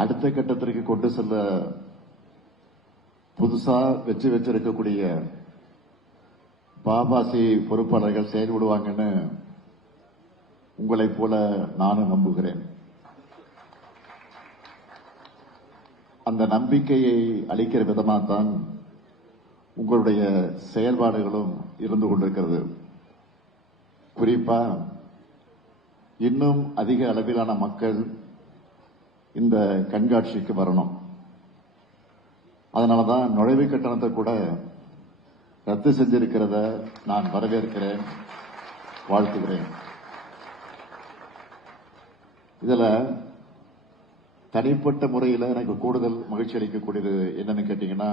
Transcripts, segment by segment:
அடுத்த கட்டத்திற்கு கொண்டு செல்ல புதுசா வெற்றி வச்சிருக்கக்கூடிய பாபாசி பொறுப்பாளர்கள் செயல்படுவாங்கன்னு உங்களைப் போல நானும் நம்புகிறேன். அந்த நம்பிக்கையை அளிக்கிற விதமாக தான் உங்களுடைய செயல்பாடுகளும் இருந்து கொண்டிருக்கிறது. குறிப்பா இன்னும் அதிக அளவிலான மக்கள் இந்த கண்காட்சிக்கு வரணும். அதனால தான் நுழைவு கட்டணத்தை கூட ரத்து செஞ்சிருக்கிறத நான் வரவேற்கிறேன் வாழ்த்துகிறேன். இதுல தனிப்பட்ட முறையில் எனக்கு கூடுதல் மகிழ்ச்சி அளிக்கக்கூடியது என்னன்னு கேட்டீங்கன்னா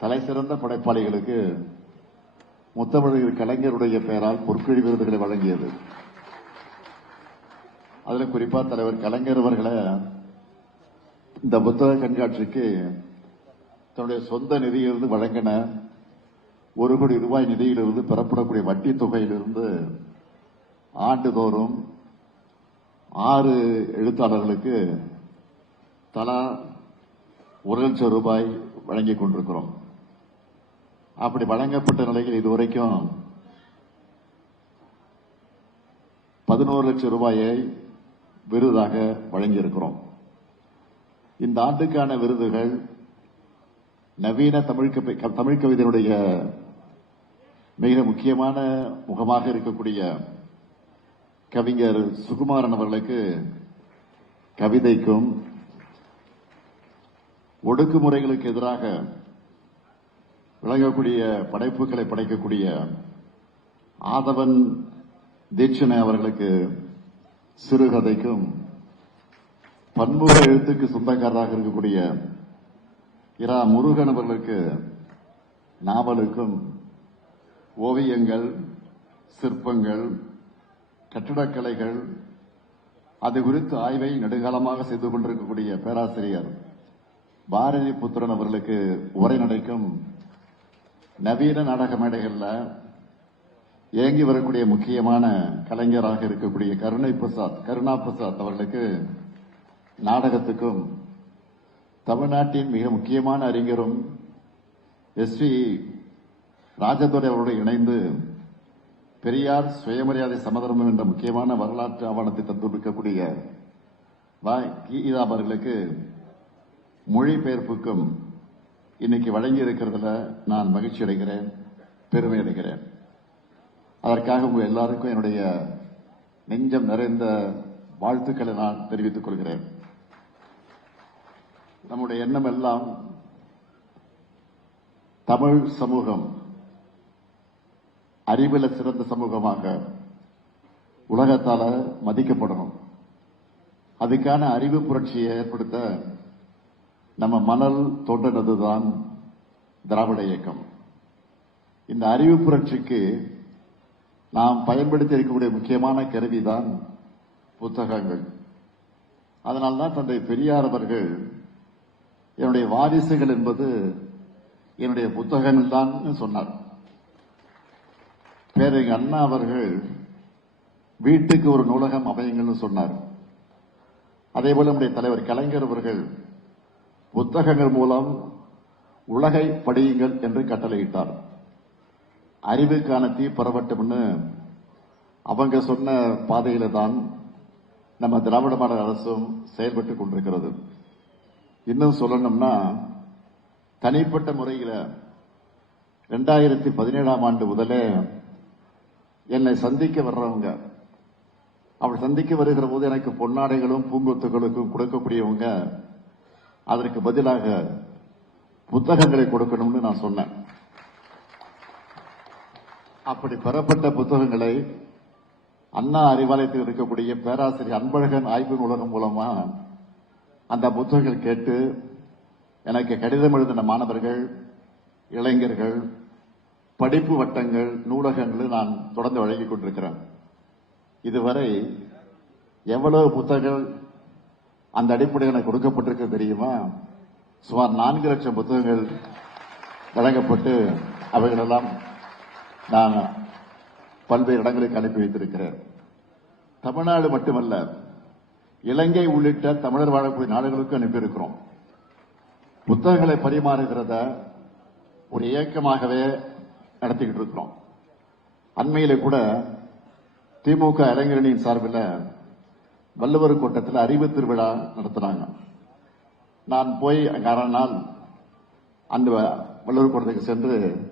தலை சிறந்த படைப்பாளிகளுக்கு முத்தமிழர் கலைஞருடைய பெயரால் பொற்கழி விருதுகளை வழங்கியது. அதுல குறிப்பா தலைவர் கலைஞர் அவர்களை இந்த புத்தக கண்காட்சிக்கு தன்னுடைய சொந்த நிதியிலிருந்து வழங்கின ஒரு கோடி ரூபாய் நிதியிலிருந்து பெறப்படக்கூடிய வட்டி தொகையிலிருந்து ஆண்டுதோறும் ஆறு எழுத்தாளர்களுக்கு தலா ஒரு லட்சம் ரூபாய் வழங்கிக் கொண்டிருக்கிறோம். அப்படி வழங்கப்பட்ட நிலையில் இதுவரைக்கும் பதினோரு லட்சம் ரூபாயை விருதாக வழங்கியிருக்கிறோம். இந்த ஆண்டுக்கான விருதுகள் நவீன தமிழ் தமிழ் கவிதையினுடைய மிக முக்கியமான முகமாக இருக்கக்கூடிய கவிஞர் சுகுமாரன் அவர்களுக்கு கவிதைக்கும் ஒடுக்குமுறைகளுக்கு எதிராக விளங்கக்கூடிய படைப்புகளை படைக்கக்கூடிய ஆதவன் தீட்சணை அவர்களுக்கு சிறுகதைக்கும் பன்முக எழுத்துக்கு சொந்தக்காரராக இருக்கக்கூடிய இரா முருகன் அவர்களுக்கு நாவலுக்கும் ஓவியங்கள் சிற்பங்கள் கட்டிடக்கலைகள் அது குறித்து ஆய்வை நெடுகாலமாக செய்து கொண்டிருக்கக்கூடிய பேராசிரியர் பாரதி புத்திரன் அவர்களுக்கு உரை நடைக்கும் நவீன நாடக மேடைகளில் இயங்கி வரக்கூடிய முக்கியமான கலைஞராக இருக்கக்கூடிய கருணை பிரசாத் கருணா பிரசாத் அவர்களுக்கு நாடகத்துக்கும் தமிழ்நாட்டின் மிக முக்கியமான அறிஞரும் எஸ் வி ராஜதுரை அவரோடு இணைந்து பெரியார் சுயமரியாதை சமதர்மம் என்ற முக்கியமான வரலாற்று ஆவணத்தை தந்திருக்கக்கூடிய வா. கீதா அவர்களுக்கு மொழிபெயர்ப்புக்கும் இன்னைக்கு வழங்கி இருக்கிறதுல நான் மகிழ்ச்சி அடைகிறேன் பெருமை அடைகிறேன் அதற்காக உங்க எல்லாருக்கும் என்னுடைய நெஞ்சம் நிறைந்த வாழ்த்துக்களை நான் தெரிவித்துக் கொள்கிறேன். நம்முடைய எண்ணம் எல்லாம் தமிழ் சமூகம் அறிவில சிறந்த சமூகமாக உலகத்தால மதிக்கப்படணும். அதுக்கான அறிவு புரட்சியை ஏற்படுத்த நம்ம மணல் தோன்றினதுதான் திராவிட இயக்கம். இந்த அறிவு புரட்சிக்கு நாம் பயன்படுத்தி இருக்கக்கூடிய முக்கியமான கருவிதான் புத்தகங்கள். அதனால்தான் தந்தை பெரியார் அவர்கள் என்னுடைய வாரிசுகள் என்பது என்னுடைய புத்தகங்கள் தான் சொன்னார். பேரறிஞர் அண்ணா அவர்கள் வீட்டுக்கு ஒரு நூலகம் அமையுங்கள்னு சொன்னார். அதே போல நம்முடைய தலைவர் கலைஞர் அவர்கள் புத்தகங்கள் மூலம் உலகை படியுங்கள் என்று கட்டளையிட்டார். அறிவுக்கான தீ பரவட்டும்னு அவங்க சொன்ன பாதையில தான் நம்ம திராவிட மாடல் அரசும் செயல்பட்டு கொண்டிருக்கிறது. இன்னும் சொல்லணும்னா தனிப்பட்ட முறையில் ரெண்டாயிரத்தி பதினேழாம் ஆண்டு முதலே என்னை சந்திக்க வர்றவங்க அவள் சந்திக்க வருகிற போது எனக்கு பொன்னாடைகளும் பூங்கொத்துகளுக்கும் கொடுக்கக்கூடியவங்க அதற்கு பதிலாக புத்தகங்களை கொடுக்கணும்னு நான் சொன்னேன். அப்படி பெறப்பட்ட புத்தகங்களை அண்ணா அறிவாலயத்தில் இருக்கக்கூடிய பேராசிரியர் அன்பழகன் ஆய்வு நூலகம் மூலமா அந்த புத்தகங்கள் கேட்டு எனக்கு கடிதம் எழுதின மாணவர்கள் இளைஞர்கள் படிப்பு வட்டங்கள் நூலகங்கள் நான் தொடர்ந்து வழங்கிக் கொண்டிருக்கிறேன். இதுவரை எவ்வளவு புத்தகங்கள் அந்த அடிப்படையில் எனக்கு கொடுக்கப்பட்டிருக்கு தெரியுமா? சுமார் நான்கு லட்சம் புத்தகங்கள் வழங்கப்பட்டு அவைகளெல்லாம் நான் பல்வேறு இடங்களுக்கு அனுப்பி வைத்திருக்கிறேன். தமிழ்நாடு மட்டுமல்ல இலங்கை உள்ளிட்ட தமிழர் வாழக்கூடிய நாடுகளுக்கு அனுப்பியிருக்கிறோம். புத்தகங்களை பரிமாறுகிறத ஒரு இயக்கமாகவே நடத்திக்கிட்டு இருக்கிறோம். அண்மையில கூட திமுக இளைஞரணியின் சார்பில் வள்ளுவர் கோட்டத்தில் அறிவு திருவிழா நடத்தினாங்க. நான் போய் அங்கே அரை நாள் அந்த வள்ளுவர் கோட்டத்துக்கு சென்று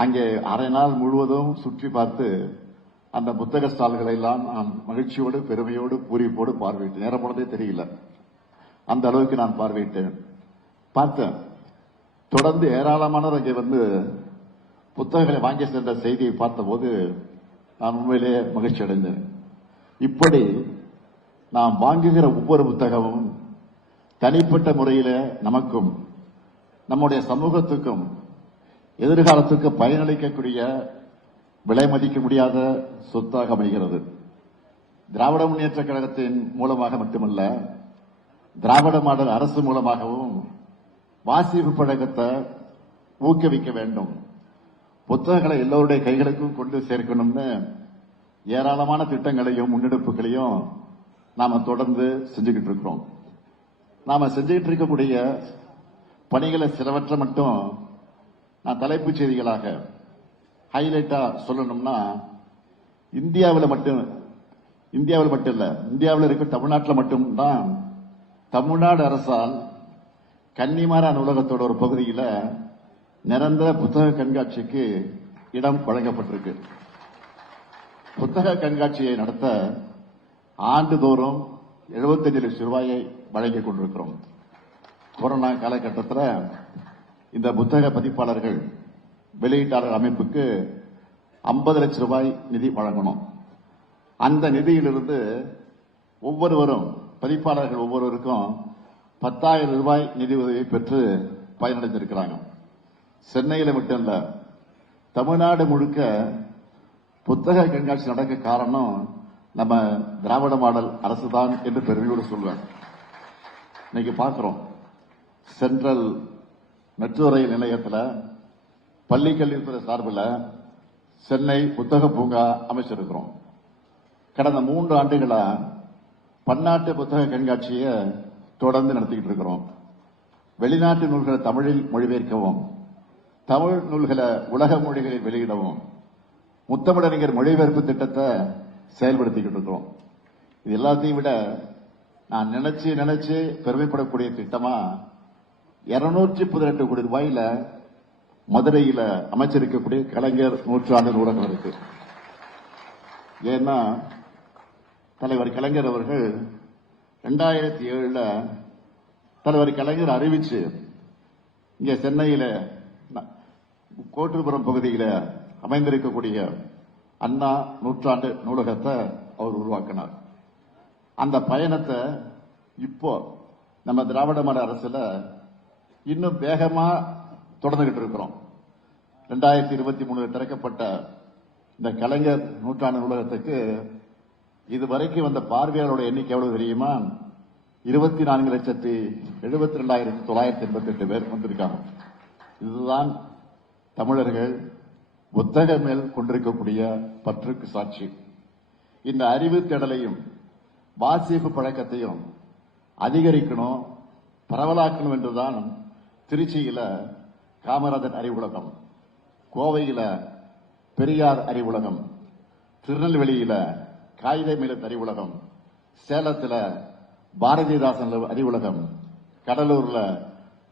அங்கே அரை நாள் முழுவதும் சுற்றி பார்த்து அந்த புத்தக ஸ்டால்களை எல்லாம் நான் மகிழ்ச்சியோடு பெருமையோடு பூரிப்போடு பார்வையிட்டேன். நேரம் போனதே தெரியல. அந்த அளவுக்கு நான் பார்வையிட்டேன். பார்த்தேன். தொடர்ந்து ஏராளமானவர் அங்கே வந்து புத்தகங்களை வாங்கி சென்ற செய்தியை பார்த்தபோது நான் உண்மையிலேயே மகிழ்ச்சி அடைந்தேன். இப்படி நாம் வாங்குகிற ஒவ்வொரு புத்தகமும் தனிப்பட்ட முறையில் நமக்கும் நம்முடைய சமூகத்துக்கும் எதிர்காலத்துக்கு பயனளிக்கக்கூடிய விலை மதிக்க முடியாத சொத்தாக அமைகிறது. திராவிட முன்னேற்ற கழகத்தின் மூலமாக மட்டுமல்ல திராவிட மாடல் அரசு மூலமாகவும் வாசிப்பு பழக்கத்தை ஊக்குவிக்க வேண்டும். புத்தகங்களை எல்லோருடைய கைகளுக்கும் கொண்டு சேர்க்கணும்னு ஏராளமான திட்டங்களையும் முன்னெடுப்புகளையும் நாம தொடர்ந்து செஞ்சுக்கிட்டு இருக்கிறோம். நாம செஞ்சுக்கிட்டு இருக்கக்கூடிய பணிகளை சிலவற்றை மட்டும் நான் தலைப்புச் செய்திகளாக ஹைலைட்டா சொல்லணும்னா இந்தியாவில் மட்டும் இந்தியாவில் மட்டும் இல்ல இந்தியாவில் இருக்க தமிழ்நாட்டில் மட்டும்தான் தமிழ்நாடு அரசால் கன்னிமாரா நூலகத்தோட ஒரு பகுதியில் நிரந்தர புத்தக கண்காட்சிக்கு இடம் வழங்கப்பட்டிருக்கு. புத்தக கண்காட்சியை நடத்த ஆண்டுதோறும் 75 லட்சம் ரூபாயை வழங்கிக் கொண்டிருக்கிறோம். கொரோனா காலகட்டத்தில் இந்த புத்தக பதிப்பாளர்கள் வெளியீட்டாளர் அமைப்புக்கு 50 லட்சம் ரூபாய் நிதி வழங்கணும். அந்த நிதியிலிருந்து ஒவ்வொருவரும் பதிப்பாளர்கள் ஒவ்வொருவருக்கும் பத்தாயிரம் ரூபாய் நிதி உதவி பெற்று பயனடைந்திருக்கிறாங்க. சென்னையில் மட்டும் இல்லை தமிழ்நாடு முழுக்க புத்தக கண்காட்சி நடக்க காரணம் நம்ம திராவிட மாடல் அரசு தான் என்று பெருமையோடு சொல்வேன். இன்னைக்கு பார்க்கிறோம். சென்ட்ரல் மெட்ரோ ரயில் நிலையத்தில் பள்ளி கல்வித்துறை சார்பில் சென்னை புத்தக பூங்கா அமைச்சிருக்கிறோம். கடந்த மூன்று ஆண்டுகளா பன்னாட்டு புத்தக கண்காட்சியை தொடர்ந்து நடத்திக்கிட்டு இருக்கிறோம். வெளிநாட்டு நூல்களை தமிழில் மொழிபெயர்க்கவும் தமிழ் நூல்களை உலக மொழிகளில் வெளியிடவும் முத்தமிழறிஞர் மொழிபெயர்ப்பு திட்டத்தை செயல்படுத்திக்கிட்டு இருக்கிறோம். இது எல்லாத்தையும் விட நான் நினைச்சு நினைச்சு பெருமைப்படக்கூடிய திட்டமா இருநூற்றி பதினெட்டு கோடி ரூபாயில மதுரையில அமைச்சிருக்கக்கூடிய கலைஞர் நூற்றாண்டு நூலகம் இருக்கு. ஏன்னா தலைவர் கலைஞர் அவர்கள் ரெண்டாயிரத்தி ஏழுல தலைவர் கலைஞர் அறிவிச்சு இங்க சென்னையில கோட்டுபுரம் பகுதியில அமைந்திருக்கக்கூடிய அண்ணா நூற்றாண்டு நூலகத்தை அவர் உருவாக்கினார். அந்த பயணத்தை இப்போ நம்ம திராவிட மாடல் அரசுல இன்னும் வேகமா தொடர்ந்துகிட்டு இருக்கிறோம். ரெண்டாயிரத்தி இருபத்தி மூணு திறக்கப்பட்ட இந்த கலைஞர் நூற்றாண்டு நூலகத்துக்கு இதுவரைக்கும் வந்த பார்வையாளரோட எண்ணிக்கை எவ்வளவு தெரியுமா? இருபத்தி நான்கு லட்சத்தி எழுபத்தி ரெண்டாயிரத்தி தொள்ளாயிரத்தி எண்பத்தி எட்டு பேர் வந்திருக்காங்க. இதுதான் தமிழர்கள் புத்தக மேல் கொண்டிருக்கக்கூடிய பற்றுக்கு சாட்சி. இந்த அறிவு தேடலையும் வாசிப்பு பழக்கத்தையும் அதிகரிக்கணும் பரவலாக்கணும் என்றுதான் திருச்சியில காமராஜர் அறிவுலகம் கோவையில பெரியார் அறிவுலகம் திருநெல்வேலியில காகித மில்லத் அறிவுலகம் சேலத்துல பாரதிதாசன் அறிவுலகம் கடலூர்ல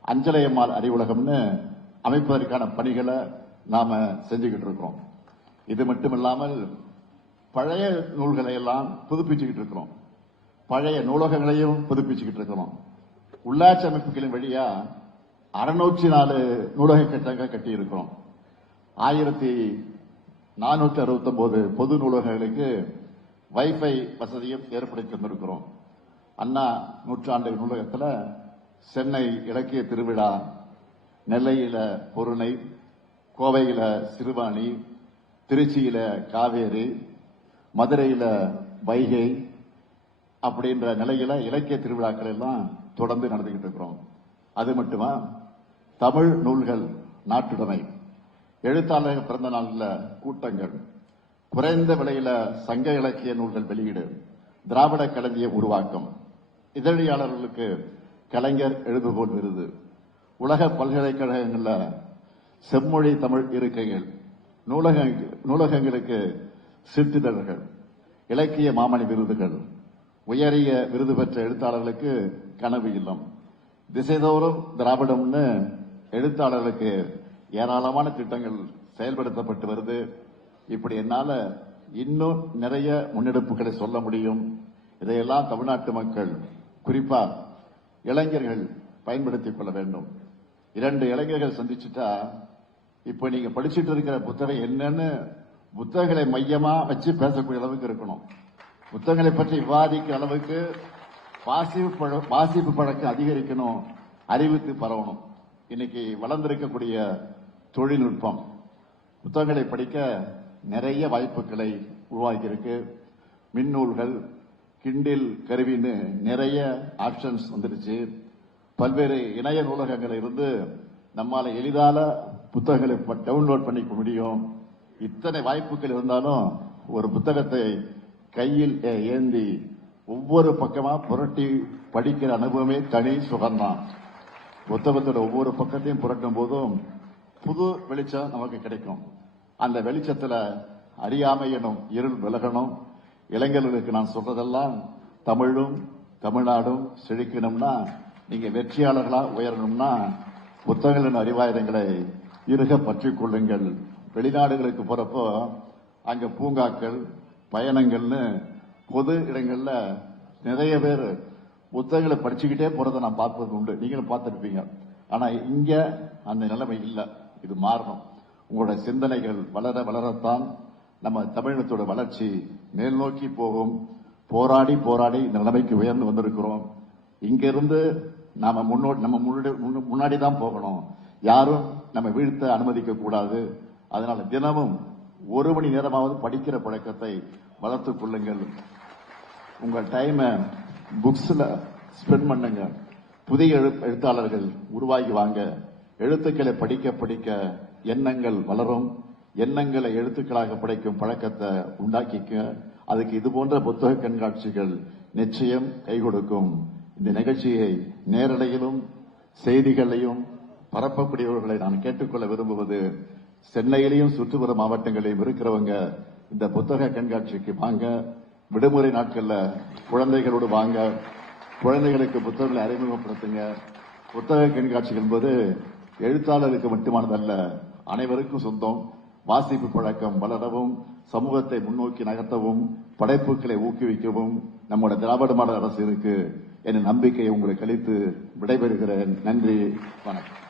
அஞ்சலையம்மாள் அறிவுலகம்னு அமைப்பதற்கான பணிகளை நாம செஞ்சுக்கிட்டு இருக்கிறோம். இது மட்டுமில்லாமல் பழைய நூல்களை எல்லாம் புதுப்பிச்சுக்கிட்டு இருக்கிறோம். பழைய நூலகங்களையும் புதுப்பிச்சுக்கிட்டு இருக்கிறோம். உள்ளாட்சி அமைப்புகளின் வழியா அறுநூற்றி நாலு நூலக கட்டங்கள் கட்டியிருக்கிறோம். ஆயிரத்தி நானூற்றி அறுபத்தொம்போது பொது நூலகங்களுக்கு வைஃபை வசதியும் ஏற்படுத்தி தந்திருக்கிறோம். அண்ணா நூற்றாண்டு நூலகத்தில் சென்னை இலக்கிய திருவிழா நெல்லையில பொருணை கோவையில சிறுவாணி திருச்சியில காவேரி மதுரையில வைகை அப்படின்ற நிலையில இலக்கிய திருவிழாக்கள் எல்லாம் தொடர்ந்து நடந்துகிட்டு இருக்கிறோம். அது மட்டுமா? தமிழ் நூல்கள் நாட்டுடைமை. எழுத்தாளர்கள் பிறந்த நாளில் கூட்டங்கள். குறைந்த விலையில சங்க இலக்கிய நூல்கள் வெளியீடு. திராவிட கலவிய உருவாக்கம். இதழியாளர்களுக்கு கலைஞர் எழுதுகோல் விருது. உலக பல்கலைக்கழகங்களில் செம்மொழி தமிழ் இருக்கைகள். நூலகங்களுக்கு சிற்றிதழ்கள். இலக்கிய மாமணி விருதுகள். உயரிய விருது பெற்ற எழுத்தாளர்களுக்கு கனவு இல்லம். திசைதோறும் திராவிடம்னு எழுத்தாளர்களுக்கு ஏராளமான திட்டங்கள் செயல்படுத்தப்பட்டு வருது. இப்படி என்னால இன்னும் நிறைய முன்னெடுப்புகளை சொல்ல முடியும். இதையெல்லாம் தமிழ்நாட்டு மக்கள் குறிப்பா இளைஞர்கள் பயன்படுத்திக் கொள்ள வேண்டும். இரண்டு இளைஞர்கள் சந்திச்சுட்டா இப்ப நீங்க படிச்சுட்டு இருக்கிற புத்தகம் என்னன்னு புத்தகங்களை மையமா வச்சு பேசக்கூடிய அளவுக்கு இருக்கணும். புத்தகங்களை பற்றி விவாதிக்கிற அளவுக்கு வாசிப்பு பழ- வாசிப்பு பழக்கம் அதிகரிக்கணும் அறிவித்து பரவணும். இன்னைக்கு வளர்ந்திருக்கக்கூடிய தொழில்நுட்பம். புத்தகங்களை படிக்க நிறைய வாய்ப்புகளை உருவாக்கியிருக்கு. மின்னூல்கள் கிண்டில் கருவின்னு நிறைய ஆப்ஷன்ஸ் வந்துருச்சு பல்வேறு இணைய நூலகங்கள் இருந்து நம்மால எளிதால புத்தகங்களை டவுன்லோட் பண்ணிக்க முடியும். இத்தனை வாய்ப்புகள் இருந்தாலும் ஒரு புத்தகத்தை கையில் ஏ- ஏந்தி ஒவ்வொரு பக்கமா புரட்டி படிக்கிற அனுபவமே தனி சுகம்தான். புத்தகத்தோட ஒவ்வொரு பக்கத்தையும் புரட்டும் போதும் புது வெளிச்சம் நமக்கு கிடைக்கும். அந்த வெளிச்சத்துல அறியாமை எனும் இருள் விலகணும். இளைஞர்களுக்கு நான் சொல்றதெல்லாம் தமிழும் தமிழ்நாடும் செழிக்கணும்னா நீங்க வெற்றியாளர்களா உயரணும்னா புத்தகங்களின் அறிவாயுதங்களை இருக பற்றிக் கொள்ளுங்கள். வெளிநாடுகளுக்கு போறப்போ அங்க பூங்காக்கள் பயணங்கள்னு பொது இடங்கள்ல நிறைய பேர் புத்தகங்களை படிச்சுக்கிட்டே போறதை நான் பார்ப்பது உண்டு. நீங்களும் பார்த்துருப்பீங்க. ஆனா இங்க அந்த நிலைமை இல்லை. இது மாறணும். உங்களோட சிந்தனைகள் வளர வளரத்தான் நம்ம தமிழினத்தோட வளர்ச்சி மேல் நோக்கி போகும். போராடி போராடி இந்த நிலைமைக்கு உயர்ந்து வந்திருக்கிறோம். இங்கிருந்து நாம முன்னோடி நம்ம முன்னாடி முன்னாடி தான் போகணும். யாரும் நம்ம வீழ்த்த அனுமதிக்க கூடாது. அதனால தினமும் ஒரு மணி நேரமாவது படிக்கிற பழக்கத்தை வளர்த்துக் கொள்ளுங்கள். உங்கள் டைமை புக்ஸில் ஸ்பெண்ட் பண்ணுங்க. புதிய எழுத்தாளர்கள் உருவாகி வாங்க. எழுத்துக்களை படிக்க படிக்க எண்ணங்கள் வளரும். எண்ணங்களை எழுத்துக்களாக படைக்கும் பழக்கத்தை உண்டாக்கிக்க. அதுக்கு இது போன்ற புத்தக கண்காட்சிகள் நிச்சயம் கை கொடுக்கும். இந்த நிகழ்ச்சியை நேரலையிலும் செய்திகளையும் பரப்பக்கூடியவர்களை நான் கேட்டுக்கொள்ள விரும்புவது சென்னையிலையும் சுற்றுப்புற மாவட்டங்களிலும் இருக்கிறவங்க இந்த புத்தக கண்காட்சிக்கு வாங்க. விடுமுறை நாட்கள்ல குழந்தைகளோடு வாங்க குழந்தைகளுக்கு புத்தகங்களை அறிமுகப்படுத்துங்க. புத்தக கண்காட்சி என்பது எழுத்தாளருக்கு மட்டுமானதல்ல அனைவருக்கும் சொந்தம். வாசிப்பு பழக்கம் வளரவும் சமூகத்தை முன்னோக்கி நகர்த்தவும் படைப்புகளை ஊக்குவிக்கவும் நம்முடைய திராவிட மாடல் அரசு இருக்கு என்ற நம்பிக்கையை உங்களுக்கு அளித்து விடைபெறுகிறேன். நன்றி வணக்கம்.